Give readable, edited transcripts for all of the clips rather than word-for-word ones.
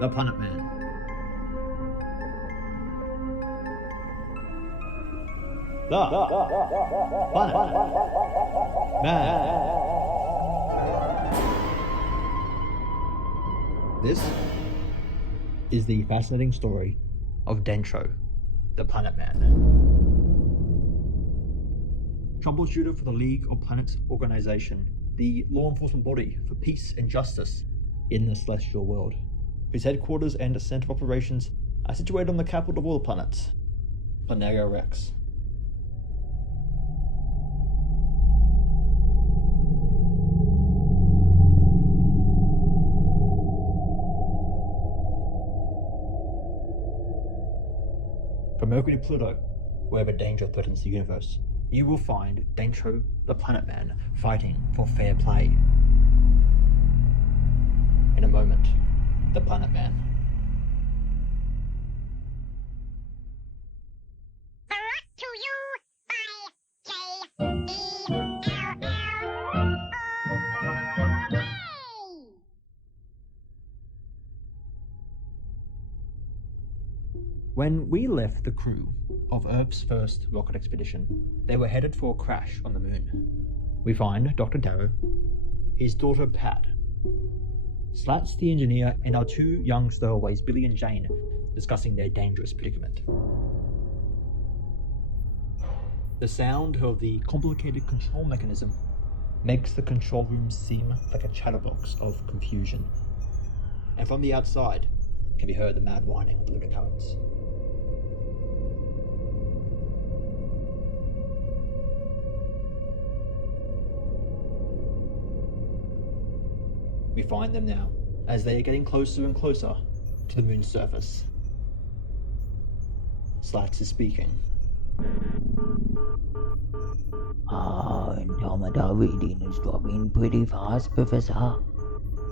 the Planet Man. The Planet Man. This is the fascinating story of Dentro, the Planet Man. Troubleshooter for the League of Planets organization, the law enforcement body for peace and justice in the celestial world, whose headquarters and center of operations are situated on the capital of all the planets, Planega Rex. From Mercury to Pluto, wherever danger threatens the universe, you will find Dentro, the Planet Man, fighting for fair play. In a moment, the Planet Man. Brought to you by J-E-L-L-O-A. When we left the crew of Earth's first rocket expedition, they were headed for a crash on the moon. We find Dr. Darrow, his daughter Pat, Slats the engineer, and our two young stowaways, Billy and Jane, discussing their dangerous predicament. The sound of the complicated control mechanism makes the control room seem like a chatterbox of confusion, and from the outside can be heard the mad whining of the lunar currents. We find them now, as they are getting closer and closer to the moon's surface. Slats is speaking. Andromeda reading is dropping pretty fast, Professor.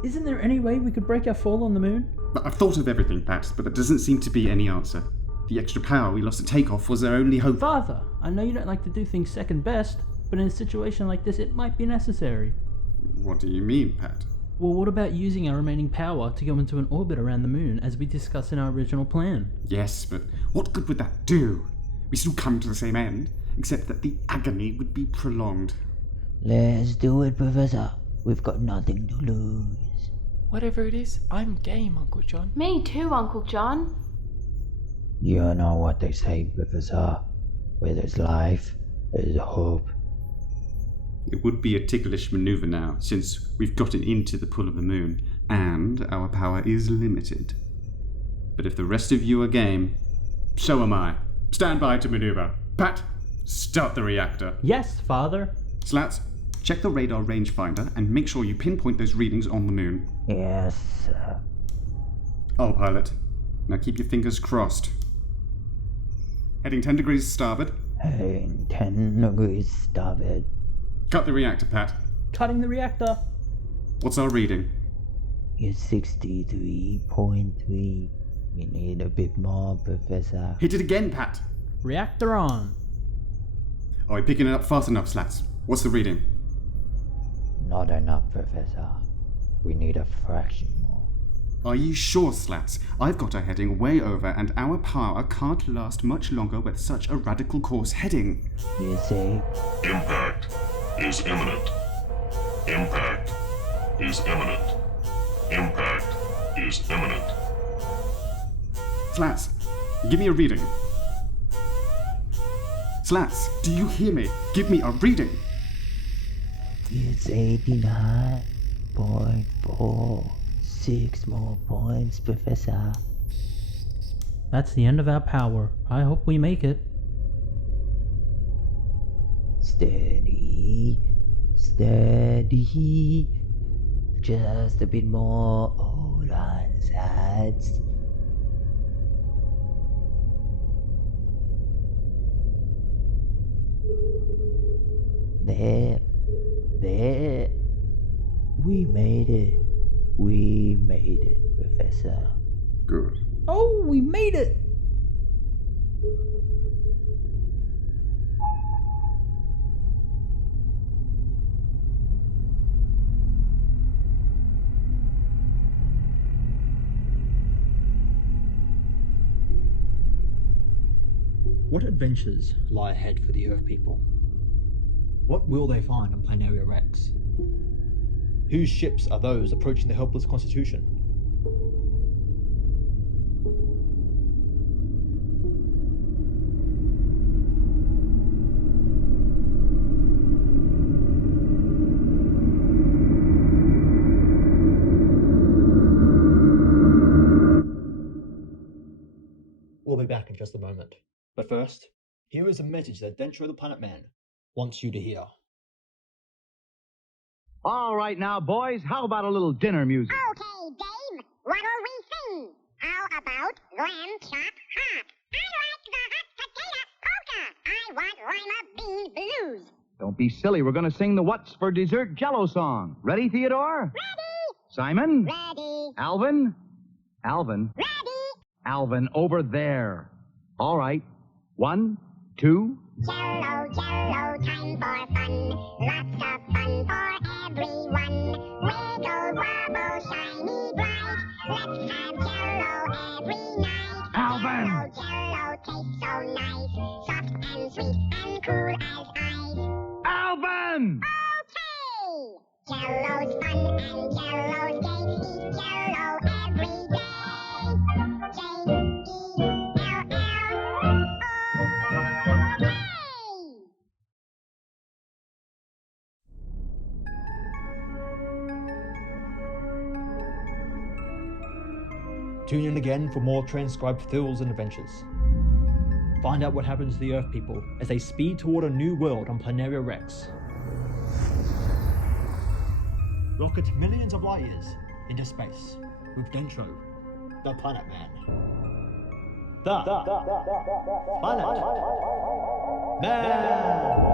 Isn't there any way we could break our fall on the moon? I've thought of everything, Pat, but there doesn't seem to be any answer. The extra power we lost at takeoff was our only hope. Father, I know you don't like to do things second best, but in a situation like this, it might be necessary. What do you mean, Pat? Well, what about using our remaining power to go into an orbit around the moon, as we discussed in our original plan? Yes, but what good would that do? We still come to the same end, except that the agony would be prolonged. Let's do it, Professor. We've got nothing to lose. Whatever it is, I'm game, Uncle John. Me too, Uncle John. You know what they say, Professor. Where there's life, there's hope. It would be a ticklish maneuver now, since we've gotten into the pull of the moon, and our power is limited. But if the rest of you are game, so am I. Stand by to maneuver. Pat, start the reactor. Yes, Father. Slats, check the radar rangefinder and make sure you pinpoint those readings on the moon. Yes, sir. I'll pilot. Now keep your fingers crossed. Heading 10 degrees starboard. Heading 10 degrees starboard. Cut the reactor, Pat. Cutting the reactor. What's our reading? It's 63.3. We need a bit more, Professor. Hit it again, Pat. Reactor on. Are we picking it up fast enough, Slats? What's the reading? Not enough, Professor. We need a fraction more. Are you sure, Slats? I've got our heading way over, and our power can't last much longer with such a radical course heading. You say? Impact is imminent. Impact is imminent. Impact is imminent. Slats, give me a reading. Slats, do you hear me? Give me a reading. It's 89.4. 6 more points, Professor. That's the end of our power. I hope we make it. Steady. Steady. Just a bit more. Hold on, Slats. There. We made it. We made it, Professor. Good. Oh, we made it! What adventures lie ahead for the Earth people? What will they find on Planaria Rex? Whose ships are those approaching the helpless Constitution? We'll be back in just a moment. But first, here is a message that Dentro the Planet Man wants you to hear. All right now, boys, how about a little dinner music? Okay, Dave, what'll we sing? How about Lamb Chop Hot? I like the hot potato polka. I want lima bean blues. Don't be silly. We're going to sing the What's for Dessert Jello song. Ready, Theodore? Ready? Simon? Ready? Alvin? Alvin? Ready? Alvin, over there. All right. 1, 2. Jello, Jello, time for fun. Lots of fun for everyone. Wiggle, wobble, shiny, bright. Let's have Jello every night. Alvin! Jello, tastes so nice. Soft and sweet and cool as ice. Alvin! Okay! Jello's fun and Jello's gay. Eat Jello every day. Tune in again for more transcribed thrills and adventures. Find out what happens to the Earth people as they speed toward a new world on Planaria Rex. Rocket millions of light years into space with Dentro, the Planet Man. The Planet Man.